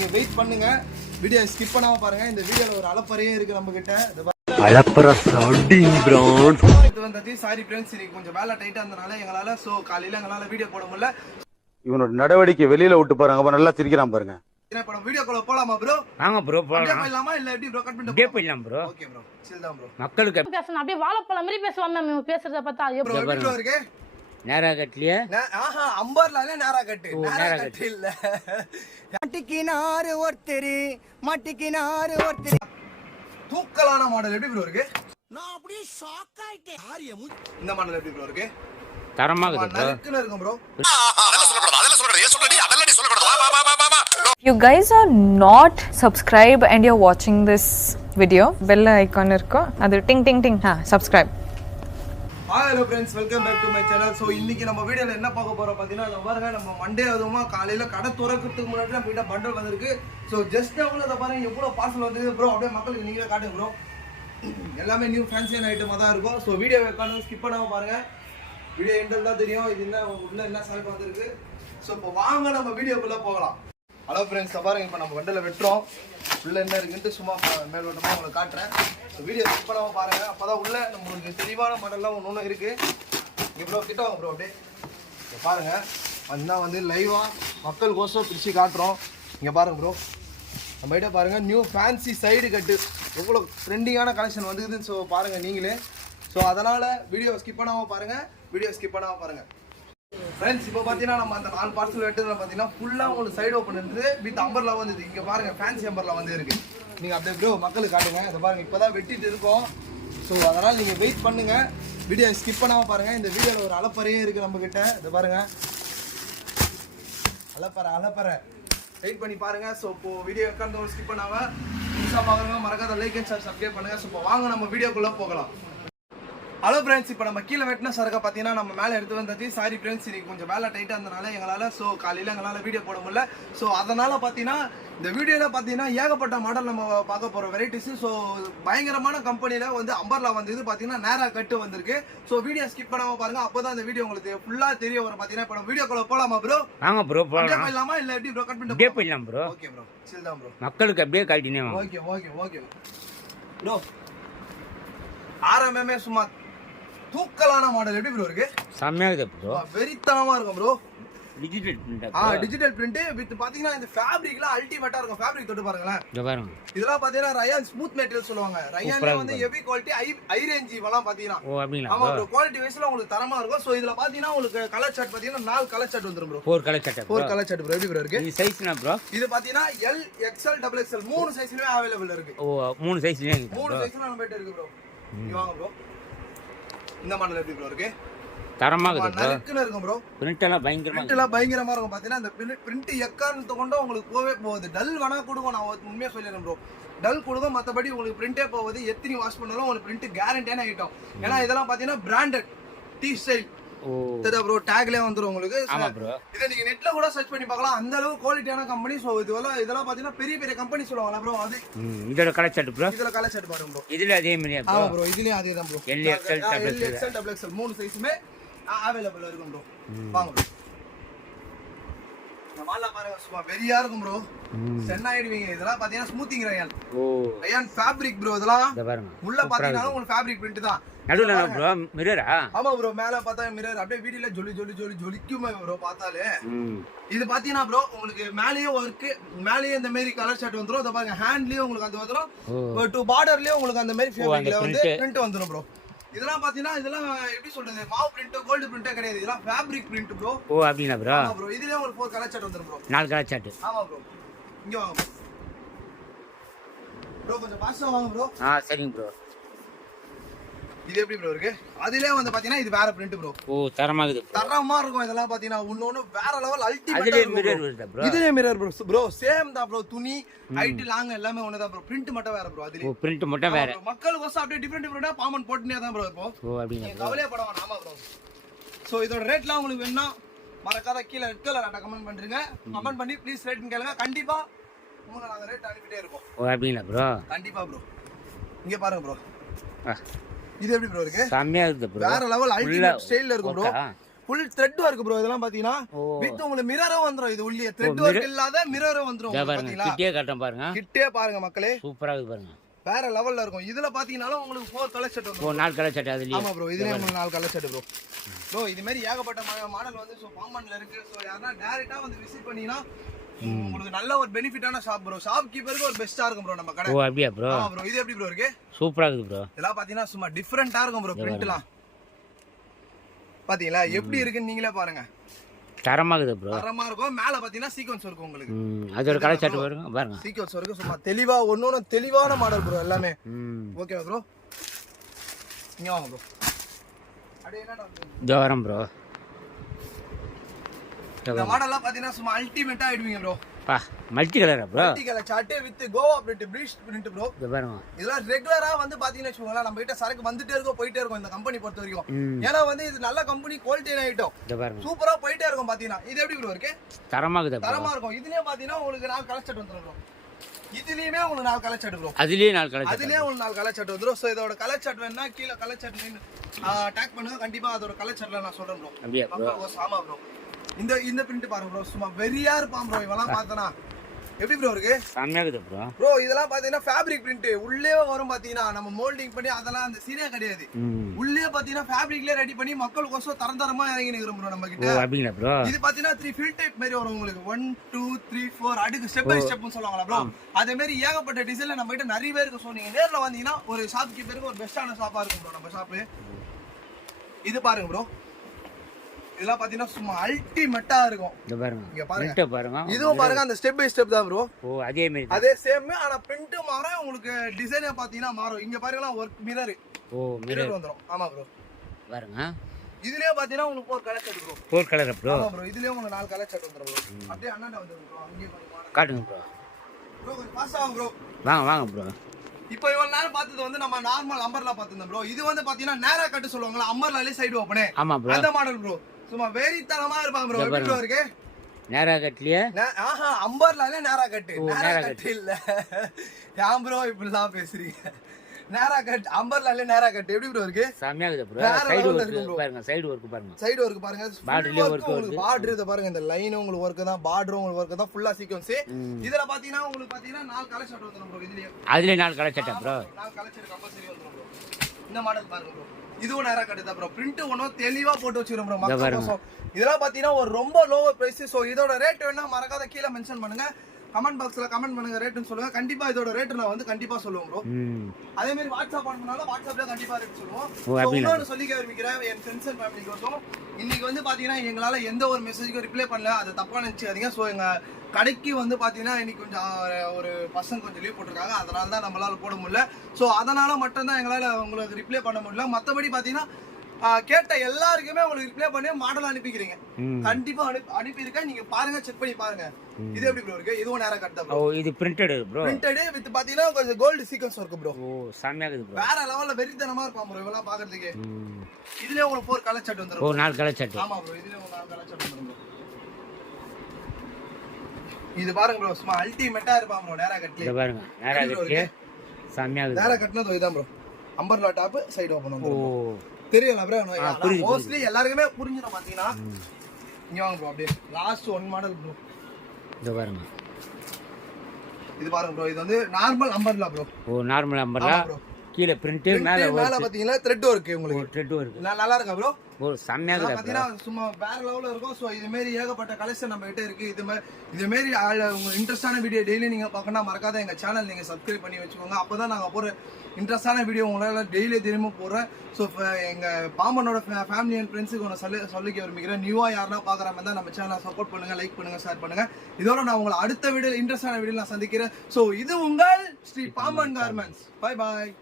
நீங்க வெயிட் பண்ணுங்க. Video skip பண்ணாம பாருங்க. இந்த வீடியோல ஒரு அலப்பறையே இருக்கு நம்ம கிட்ட. அலப்பற சவுண்டிங் ப்ரோட். இது வந்தாச்சு. சாரி फ्रेंड्स, இன்னைக்கு கொஞ்சம் வேலை டைட்டா இருந்தனால எங்களால காலையில எங்களால வீடியோ போட முடியல. இவனோட நடவடிக்கை வெளியில விட்டு பாருங்க. அப்ப நல்லா சிரிக்கிறான் பாருங்க. இப்போ வீடியோக்குள்ள போலாமா ப்ரோ? வாங்க ப்ரோ போலாம். போலாமா இல்ல எப்படி ப்ரோ கட் பண்ணிட்டு அப்படியே போயிடலாம் ப்ரோ. Okay bro. சில் தான் ப்ரோ. மக்களுக்கு பேசணும் அப்படியே வாழைப்பழம் மாதிரி பேசுவான் மேம். இவன் பேசுறத பார்த்தா ப்ரோ எப்படி ப்ரோ இருக்கு? நேரா கட்லியே ஆஹா அம்பர்லால நேரா கட்டு. நேரா கட்டு இல்ல. மாட்டிக்கினாரு ஒருத்தர் தூக்கலான மாடல் எப்படி ப்ரோ இருக்கு? நான் அப்படியே ஷாக் ஆயிட்டேன். இந்த மாடல் எப்படி ப்ரோ இருக்கு? தரமா இருக்குது ப்ரோ. நறுக்குன்னு இருக்கும் bro. You guys are not subscribed and you're watching this video, bell icon irko adu ting ting ting subscribe. Hi hello friends, welcome back to my channel. So இன்னைக்கு நம்ம வீடியோல என்ன பார்க்க போறோம் பாத்தீங்கன்னா, நம்ம பாருங்க நம்ம மண்டே அதுமா காலையில கடை திறக்கிறதுக்கு முன்னாடி நம்ம கிட்ட பண்டல் வந்திருக்கு. சோ ஜஸ்ட் அவங்கள அத பாருங்க எவ்வளவு பார்சல் வந்திருக்கு ப்ரோ. அப்படியே மக்களுக்கு நீங்களே காட்டுங்க ப்ரோ. எல்லாமே நியூ ஃபேன்சியான ஐட்டமா தான் இருக்கும். சோ வீடியோ வைக்காம ஸ்கிப் பண்ணாம பாருங்க. வீடியோ எண்டல் தான் தெரியும் இது என்ன உள்ள என்ன சரக்கு வந்திருக்கு. சோ இப்போ வாங்க நம்ம வீடியோக்குள்ள போகலாம். ஹலோ ஃப்ரெண்ட்ஸ், பாருங்க இப்போ நம்ம வண்டல வெட்டுறோம். உள்ள என்ன இருக்குன்னு சும்மா மேலோட்டமா உங்களுக்கு காட்டுறேன். வீடியோ ஸ்கிப் பண்ணாம பாருங்க. அப்பதான் உள்ள நம்மளுக்கு தெளிவான மாடல்லாம் ஒன்று இருக்கு. இவ்வளோ கிட்ட வாங்க ப்ரோ. அப்படியே பாருங்க. அதுதான் வந்து லைவா மக்களுக்கோசம் பிரிச்சு காட்டுறோம். இங்க பாருங்க ப்ரோ, நம்ம கிட்ட பாருங்க நியூ ஃபேன்சி சைடு கட்டு எவ்வளோ ட்ரெண்டிங்கான கலெக்ஷன் வந்துக்குதுன்னு ஸோ பாருங்க நீங்களே. ஸோ அதனால வீடியோ ஸ்கிப் பண்ணாம பாருங்க. வீடியோ ஸ்கிப் பண்ணாம பாருங்க ஃப்ரெண்ட்ஸ். இப்போ பார்த்தீங்கன்னா நம்ம அந்த 4 பார்சல் வெட்டதில் பார்த்தீங்கன்னா ஃபுல்லாக உங்களுக்கு சைடு ஓப்பன் இருந்தது. வித் அம்பர்லா வந்தது. இங்கே பாருங்க ஃபேன்சி அம்பர்லா வந்து இருக்கு. நீங்கள் அப்படியே ப்ரோ மக்களுக்கு காட்டுங்க. அதை பாருங்க இப்போ தான் வெட்டிட்டு இருக்கோம். ஸோ அதனால் நீங்கள் வெயிட் பண்ணுங்க. வீடியோ ஸ்கிப் பண்ணாமல் பாருங்க. இந்த வீடியோவில் ஒரு அலப்பறையே இருக்குது நம்ம கிட்ட. இதை பாருங்க அலப்பறை வெயிட் பண்ணி பாருங்க. ஸோ இப்போ வீடியோ உட்காந்து ஸ்கிப் பண்ணாமல் புதுசாக பார்க்குறவங்க மறக்காத லைக் அண்ட் ஷேர் சப்ஸ்கிரைப் பண்ணுங்க. ஸோ இப்போ வாங்க நம்ம வீடியோக்குள்ளே போகலாம். ஹலோ ஃப்ரெண்ட்ஸ், இப்போ நம்ம கீழே வெட்டின சரக்கை பார்த்தீங்கன்னா நம்ம மேலே எடுத்து வந்தாச்சு. சாரி ஃப்ரெண்ட்ஸ், இன்னைக்கு கொஞ்சம் வேலை டைட்டாக இருந்தனால எங்களால் காலையில் எங்களால் வீடியோ போட முடியல. ஸோ அதனால் பார்த்தீங்கன்னா இந்த வீடியோவில் பார்த்தீங்கன்னா ஏகப்பட்ட மாடல் நம்ம பார்க்க போகிற வெரைட்டிஸு. ஸோ பயங்கரமான கம்பெனியில் வந்து அம்பர்லா வந்து இது பார்த்தீங்கன்னா நேரா கட்டு வந்திருக்கு. ஸோ வீடியோ ஸ்கிப் பண்ணாமல் பாருங்கள். அப்போ தான் இந்த வீடியோ உங்களுக்கு ஃபுல்லாக தெரிய வரும். பார்த்தீங்கன்னா இப்போ நம்ம வீடியோக்குள்ள போகலாமா ப்ரோ? வாங்க ப்ரோ போலாம். போயிடலாமா இல்லை எப்படி ப்ரோ கட் பண்ணிட்டு அப்படியே போயிடலாம் ப்ரோ. Okay bro. சில் தான் ப்ரோ. மக்களுக்கு அப்படியே காட்டினே வாங்க. Okay bro. ஆரம்பமே சும்மா தூக்கலான மாடல் எப்படி ப்ரோ இருக்கு? செம்மையா இருக்குது ப்ரோ. வெறித்தனமா இருக்கும் bro. Digital print. Digital print with பாத்தீங்கன்னா இந்த ஃபேப்ரிக்ல அல்டிமேட்டா இருக்கும். ஃபேப்ரிக் தொட்டு பாருங்களேன். இங்க பாருங்க. இதெல்லாம் பாத்தீங்கன்னா ரயான் ஸ்மூத் மெட்டீரியல் சொல்லுவாங்க. ரயான்ல வந்து ஹெவி குவாலிட்டி ஹை ரேஞ்ச் இதெல்லாம் பாத்தீங்கன்னா. ஓ அப்படிங்களா? ஆமா ப்ரோ, குவாலிட்டி வைஸ்ல உங்களுக்கு தரமா இருக்கும். சோ இதுல பாத்தீங்கன்னா உங்களுக்கு கலர் சார்ட் பாத்தீங்கன்னா 4 கலர் சார்ட் வந்துரும் bro. 4 colour chart. 4 colour chart bro. எப்படி ப்ரோ இருக்கு? இது சைஸ்னா ப்ரோ? இது பாத்தீங்கன்னா எல் எக்ஸ்எல் டபுள் எக்ஸ்எல் 3 சைஸ்லயே அவேilable இருக்கு. ஓ 3 சைஸ்லயே இருக்கு. 3 சைஸ்ல நம்ம கிட்ட இருக்கு ப்ரோ. இங்க வாங்க ப்ரோ. இந்த மாடல் எப்படி ப்ரோ இருக்கு? தரமா இருக்குது ப்ரோ. நறுக்குன்னு இருக்கும் ப்ரோ. பிரிண்ட் எல்லாம் பயங்கரமா இருக்கும். பாத்தீங்கன்னா இந்த பிரிண்ட் எக்காரணத்தை கொண்டு உங்களுக்கு போவே போகுது. டல் வேணா கொடுங்க. நான் உண்மையா சொல்லிடுறேன் ப்ரோ. டல் கொடுங்க, மற்றபடி உங்களுக்கு பிரிண்டே போகுது. எத்தனை வாஷ் பண்ணாலும் உங்களுக்கு பிரிண்ட் கேரண்டியான ஐட்டம். ஏன்னா இதெல்லாம் பாத்தீங்கன்னா பிராண்டட் டி ஸ்டைல். ஓ தெரியுதா ப்ரோ? டேக்லயே வந்துரும் உங்களுக்கு. ஆமா ப்ரோ. இத நீங்க நெட்ல கூட சர்ச் பண்ணி பார்க்கலாம். அந்த அளவு குவாலிட்டியான கம்பெனி. சோ இதெல்லாம் பாத்தீங்கன்னா பெரிய பெரிய கம்பெனி சொல்லுவாங்கல ப்ரோ. அது இதோட கலர் சார்ட் ப்ரோ. இதோட கலர் சார்ட் பாருங்க ப்ரோ. இதுல அதே மாதிரியா ப்ரோ? ஆமா ப்ரோ, இதுலயும் அதே தான் bro. L XL double XL 3 சைஸ்மே அவேilable இருக்கும் ப்ரோ. வாங்க ப்ரோ. இந்த மாடல பாருங்க சும்மா வெரியா இருக்கும் ப்ரோ. சென்னை ஆயிடுவீங்க. இதெல்லாம் பாத்தீங்கன்னா ஸ்மூத்திங் ரயான். ஓ ரயான் ஃபேப்ரிக் ப்ரோ. இதெல்லாம் இத பாருங்க. உள்ள பாத்தீங்கன்னா உங்களுக்கு ஃபேப்ரிக் பிரிண்ட் தான். நடுவுல ப்ரோ மிரரா? ஆமா ப்ரோ, மேல பார்த்தா மிரர் அப்படியே வீடியோல ஜொலிக்குமே ப்ரோ பார்த்தாலே. இது பாத்தீங்கன்னா ப்ரோ உங்களுக்கு மேலயே வர்க், மேலயே இந்த மாதிரி கலர் ஷர்ட் வந்துரும். அத பாருங்க ஹேண்ட்லயே உங்களுக்கு அது வந்துரும். டு பார்டர்லயே உங்களுக்கு அந்த மாதிரி ஃபேப்ரிக்ல வந்து பிரிண்ட் வந்துரும் ப்ரோ. இதெல்லாம் பாத்தீங்கன்னா இதெல்லாம் எப்படி சொல்றது, மாவு பிரிண்ட் கோல்ட் பிரிண்ட் கிடையாது. இதெல்லாம் ஃபேப்ரிக் பிரிண்ட் ப்ரோ. ஓ அப்படினா ப்ரோ? ஆமா ப்ரோ. இதுலயே உங்களுக்கு 4 கலர் சார்ட் வந்துரும் ப்ரோ. 4 colour chart. ஆமா ப்ரோ. இங்க வாங்க ப்ரோ. ப்ரோ கொஞ்சம் பாஸ்டா வாங்க ப்ரோ. சரிங்க ப்ரோ. இது எப்படி ப்ரோ இருக்கு? அதிலே வந்து பாத்தீங்கன்னா இது வேற பிரிண்ட் ப்ரோ. ஓ தரமா இருக்குது. தரமா இருக்கும். இதெல்லாம் பாத்தீங்கன்னா ஒண்ணு வேற லெவல் அல்டிமேட். அதிலே மிரர் வருதா ப்ரோ? இதுலயே மிரர் ப்ரோ. ப்ரோ சேம் தான் ப்ரோ. துணி ஹைட் லாங் எல்லாமே ஒண்ணு தான் ப்ரோ. பிரிண்ட் மட்டும் வேற ப்ரோ. அதிலே. ஓ பிரிண்ட் மட்டும் வேற. மக்களுக்கு வச அப்படியே டிஃபரண்டா பாமன் போட்டுனே தான் ப்ரோ இப்போ. ஓ அப்படினா கவலையே பட வேணாம். ஆமா ப்ரோ. சோ இதோட ரேட்லாம் உங்களுக்கு வேணும்னா மறக்காத கீழ ரெட் கலர்ல கமெண்ட் பண்றீங்க. கமெண்ட் பண்ணி ப்ளீஸ் ரேட் கேளுங்க. கண்டிப்பா உங்களுக்கு நாங்க ரேட் அனுப்பிட்டே இருக்கோம். ஓ அப்படினா ப்ரோ? கண்டிப்பா ப்ரோ. இங்க பாருங்க ப்ரோ. இது எப்படி ப்ரோ இருக்கு? செம்மையா இருக்கு ப்ரோ. வேற லெவல் அல்டிமேட் ஸ்டைல்ல இருக்கு bro. Full thread work bro இதெல்லாம் பாத்தீங்கன்னா வித் உங்களுக்கு மிரரும் வந்துரும் இது உள்ளே த்ரெட் ஒர்க் இல்லாத மிரரும் வந்துரும் இதை பாருங்க பாத்தீங்களா கிட்டே காட்டுறேன் பாருங்க கிட்டே பாருங்க மக்களே சூப்பரா இருக்கு பாருங்க வேற லெவல்ல இருக்கும் இதுல பாத்தீங்கன்னாலும் உங்களுக்கு 4 கலர் செட் வந்துரும் 4 கலர் சட்டை அதுலயே ஆமா ப்ரோ இதுலயே உங்களுக்கு 4 கலர் செட் ப்ரோ ப்ரோ இது மாதிரி ஏகப்பட்ட மாடல் வந்து சோ பாம்பன்ல இருக்கு சோ யாரனா டைரக்டா வந்து விசிட் பண்ணீனா உங்களுக்கு நல்ல ஒரு பெனிஃபிட்டான ஷாப் ப்ரோ ஷாப் கீப்பருக்கு ஒரு பெஸ்டா இருக்கும் ப்ரோ நம்ம கடை ஓ அப்படியே ப்ரோ ஆமா ப்ரோ இது எப்படி ப்ரோ இருக்கு சூப்பரா இருக்கு ப்ரோ இதெல்லாம் பாத்தீங்கன்னா சும்மா டிஃபரெண்டா இருக்கும் ப்ரோ பிரிண்ட்லாம் பாத்தீங்களா எப்படி இருக்குன்னு நீங்களே பாருங்க தரமா இருக்குது ப்ரோ தரமா இருக்கும் மேல பாத்தீங்கன்னா சீக்வென்ஸ் இருக்கும் உங்களுக்கு அதோட கலர் சட்டை பாருங்க பாருங்க சீக்வென்ஸ் இருக்கு சும்மா தெளிவா ஒன்னொன்னு தெளிவான மாடல் ப்ரோ எல்லாமே ஓகேவா ப்ரோ இங்க வாங்க ப்ரோ அப்படியே என்னடா இதோ வரேன் ப்ரோ இந்த மாடல்லாம் பாத்தீங்கன்னா சும்மா அல்டிமேட்டா ஆயிடுவீங்க ப்ரோ பா மல்டி கலரா bro multi colour chart with Goa print ப்ரீஷ் பிரிண்ட் ப்ரோ இதோ பாருங்க இதெல்லாம் ரெகுலரா வந்து பாத்தீங்கன்னா வச்சுக்கோங்களேன் நம்ம கிட்ட சரக்கு வந்துட்டே இருக்கும் போயிட்டே இருக்கும் இந்த கம்பெனி பொறுத்த வரைக்கும் ஏன்னா வந்து இது நல்ல கம்பெனி குவாலிட்டியான ஐட்டம் இதோ பாருங்க சூப்பரா போயிட்டே இருக்கும் பாத்தீங்கன்னா இது எப்படி ப்ரோ இருக்கு தரமா இருக்குது ப்ரோ தரமா இருக்கும் இதுலயே பாத்தீங்கன்னா உங்களுக்கு 4 கலர் செட் வந்துரும் ப்ரோ இதுலயுமே உங்களுக்கு 4 கலர் செட் ப்ரோ அதுலயே 4 கலர் சட்டை அதுலயே உங்களுக்கு 4 கலர் செட் வந்துரும் சோ இதோட கலர் செட் வேணா கீழ கலர் செட் டாக் பண்ணுங்க கண்டிப்பா அதோட கலர் செட்ல நான் சொல்றேன் ப்ரோ அப்படியே ப்ரோ ஆமா ப்ரோ இந்த பிரிண்ட் பாருங்க ப்ரோ சும்மா வெறியா இருப்பான் ப்ரோ இவெல்லாம் பார்த்தனா எப்படி ப்ரோ இருக்கு செம்மையா இருக்குது ப்ரோ ப்ரோ இதெல்லாம் பாத்தீங்கன்னா ஃபேப்ரிக் பிரிண்ட் உள்ளே வரும் பாத்தீங்கன்னா நம்ம மோல்டிங் பண்ணி அதெல்லாம் அந்த சீனே கிடையாது உள்ளே பாத்தீங்கன்னா ஃபேப்ரிக்லயே ரெடி பண்ணி மக்களுக்கோசம் தரமா இறங்கி நிக்கிறோம் ப்ரோ நம்ம ஓ கிட்ட அப்படிங்களா ப்ரோ இது பாத்தீங்கன்னா 3 ஃபில் டைப் மாதிரி வரும் உங்களுக்கு 1 2 3 4 அடுக்கு ஸ்டெப் பை ஸ்டெப்னு சொல்லுவாங்களா ப்ரோ அதே மாதிரி ஏகப்பட்ட டிசைன்ல நம்ம கிட்ட நிறைய பேர் இருக்கு. சோ நீங்க நேர்ல வந்தீங்கன்னா ஒரு ஷாப் கீப்பருக்கு ஒரு பெஸ்டான ஷாப்பா இருக்கும் ப்ரோ நம்ம ஷாப். இது பாருங்க ப்ரோ இதெல்லாம் பாத்தீங்கன்னா சும்மா அல்டிமேட்டா இருக்கும். இங்க பாருங்க இங்க பாருங்க பிரிண்ட் பாருங்க இதுவும் பாருங்க அந்த ஸ்டெப் பை ஸ்டெப் தான் ப்ரோ. ஓ அதே மாதிரி அதே சேம் ஆனா பிரிண்ட் மாறும் உங்களுக்கு டிசைனே பாத்தீங்கன்னா மாறும். இங்க பாருங்களா ஒர்க் மிரர் ஓ மிரர் வந்துரும். ஆமா ப்ரோ பாருங்க இதுலயே பாத்தீங்கன்னா உங்களுக்கு 4 colour set bro. 4 colour bro. ஆமா ப்ரோ இதுலயே உங்களுக்கு 4 கலர் செட் வந்துரும் ப்ரோ. அப்படியே அண்ணாண்ட வந்துரும் ப்ரோ. அங்கேயே பாருங்க காட்டுங்க ப்ரோ. ப்ரோ கொஞ்சம் பாஸ் ஆகும் ப்ரோ. வாங்க ப்ரோ. இப்போ இவ்வளவு நேரம் பார்த்தது வந்து நம்ம நார்மல் அம்பர்லா பார்த்திருந்தோம் ப்ரோ. இது வந்து பாத்தீங்கன்னா நேரா கட்டு சொல்லுவாங்களா அம்பர்லாலே சைடு ஓபனே. ஆமா ப்ரோ அந்த மாடல் ப்ரோ. சும்மா வெறித்தனமா இருப்பாங்க ப்ரோ. எப்படி ப்ரோ இருக்கு? நேரா கட்லயே ஆஹா அம்பர்லாலே நேரா கட்டு. நேரா கட்டு இல்ல. ஏன் ப்ரோ இப்படிலாம் பேசுறீங்க? நேரா கட் அம்பர்லாலே நேரா கட்டு எப்படி ப்ரோ இருக்கு? செமையா இருக்குது ப்ரோ. சைடு வர்க் பாருங்க. சைடு வர்க் பாருங்க. சைடு வர்க் பாருங்க. பார்டர்லயே வர்க் வருது. பார்டர் இத பாருங்க இந்த லைன் உங்களுக்கு வர்க் தான். பார்டர் உங்களுக்கு வர்க் தான். ஃபுல்லா சீக்வென்ஸ். இதல பாத்தீங்கன்னா உங்களுக்கு பாத்தீங்கன்னா 4 கலர் ஷர்ட் வந்துரும் ப்ரோ. இதுலயே அதுலயே 4 கலர் சட்டை ப்ரோ. 4 கலர் ஷர்ட் கம்பல்சரி வந்துரும் ப்ரோ. இந்த மாடல் பாருங்க ப்ரோ. இதுவும் நேரா கட்டு தான் ப்ரோ. பிரிண்ட் ஒண்ணும் தெளிவா போட்டு வச்சிரோம் ப்ரோ. மக்களுக்கு இதெல்லாம் பாத்தீங்கன்னா ஒரு ரொம்ப லோவர் பிரைஸ். சோ இதோட ரேட் வேணா மறக்காத கீழ மென்ஷன் பண்ணுங்க. கமெண்ட் பாக்ஸ்ல கமெண்ட் பண்ணுங்க ரேட்னு சொல்லுங்க. கண்டிப்பா இதோட ரேட் நான் வந்து கண்டிப்பா சொல்லுவோம் ப்ரோ. அதே மாதிரி வாட்ஸ்அப் பண்ணனால வாட்ஸ்அப்ல கண்டிப்பா ரேட் சொல்லுவோம். இன்னொரு சொல்லிக்க விரும்புகிறேன் என் ஃப்ரெண்ட்ஸ் அண்ட் ஃபேமிலிக்கு வந்து இன்னைக்கு வந்து பாத்தீங்கன்னா எங்களால எந்த ஒரு மெசேஜுக்கும் ரிப்ளை பண்ணல. அதை தப்பா நினைச்சுக்காதீங்க. சோ எங்க கடைக்கு வந்து பாத்தீங்கன்னா இன்னைக்கு கொஞ்சம் ஒரு பர்சன் கொஞ்சம் லீவ் போட்டிருக்காங்க. அதனால தான் நம்மளால போட முடியல. சோ அதனால மட்டும் தான் எங்களால உங்களுக்கு ரிப்ளை பண்ண முடியல. மத்தபடி பாத்தீங்கன்னா கேட்ட எல்லாருக்குமே உங்களுக்கு ரிப்ளை பண்ணி மாடல் அனுப்பிக்கிறீங்க. கண்டிப்பா அனுப்பியிருக்கேன். நீங்க பாருங்க செக் பண்ணி பாருங்க. இது எப்படி ப்ரோ இருக்கு? இதுவும் நேரா கட் தான் ப்ரோ. ஓ இது பிரிண்டட் ப்ரோ. பிரிண்டட் வித் பாத்தீங்கன்னா கொஞ்சம் கோல்ட் சீக்வென்ஸ் இருக்கு ப்ரோ. ஓ செமையா இருக்குது ப்ரோ. வேற லெவல்ல வெறித்தனமா இருப்பான் ப்ரோ இவெல்லாம் பாக்குறதுக்கு. இதுலயே உங்களுக்கு 4 கலர் செட் வந்துரும். ஓ 4 கலர் செட். ஆமா ப்ரோ இதுலயே உங்களுக்கு 4 கலர் செட் வந்துரும் ப்ரோ. இது பாருங்க ப்ரோ சும்மா அல்டிமேட்டா இருப்பான் ப்ரோ நேரா கட்ல. இது பாருங்க நேரா கட்ல செமையா இருக்குது. நேரா கட்னது இதுதான் bro. Umbrella top side open வந்துரும். ஓ தெரியல ப்ரோ. மோஸ்ட்லி எல்லாருக்குமே புரிஞ்சிரும் பாத்தீங்கன்னா. இங்க வாங்க ப்ரோ அப்படியே லாஸ்ட் 1 மாடல் ப்ரோ. இது பாருங்க. இது பாருங்க ப்ரோ. இது வந்து நார்மல் அம்பர்லா ப்ரோ. ஓ நார்மல் அம்பர்லா. கீழ பிரிண்ட் மேல பாத்தீங்கன்னா த்ரெட் வர்க் உங்களுக்கு. த்ரெட் வர்க் நல்லா இருக்கா ப்ரோ? ஓ செமையா இருக்கு. பாத்தீங்கன்னா சும்மா வேற லெவல்ல இருக்கும். சோ இது மாதிரி ஏகப்பட்ட கலெக்ஷன் நம்ம கிட்ட இருக்கு. இது மாதிரி உங்களுக்கு இன்ட்ரெஸ்டான வீடியோ டெய்லி நீங்க பார்க்கணும் மறக்காத எங்க சேனல் நீங்க சப்ஸ்கிரைப் பண்ணி வச்சுக்கோங்க. அப்பதான் நாங்க போற இன்ட்ரெஸ்டான வீடியோ உங்களால டெய்லி தினமும் போடுறேன். ஸோ எங்க பாம்பனோட ஃபேமிலி அண்ட் ஃப்ரெண்ட்ஸுக்கு ஒன்று சொல்லிக்க விரும்புகிறேன். நியூவா யாருன்னா பார்க்குற மாதிரி தான் நம்ம சேனலை சப்போர்ட் பண்ணுங்க, லைக் பண்ணுங்க, ஷேர் பண்ணுங்க. இதோட நான் உங்களை அடுத்த வீடியோ இன்ட்ரெஸ்டான வீடியோ நான் சந்திக்கிறேன். ஸோ இது உங்கள் ஸ்ரீ பாம்பன் கார்மெண்ட்ஸ். பை பாய்.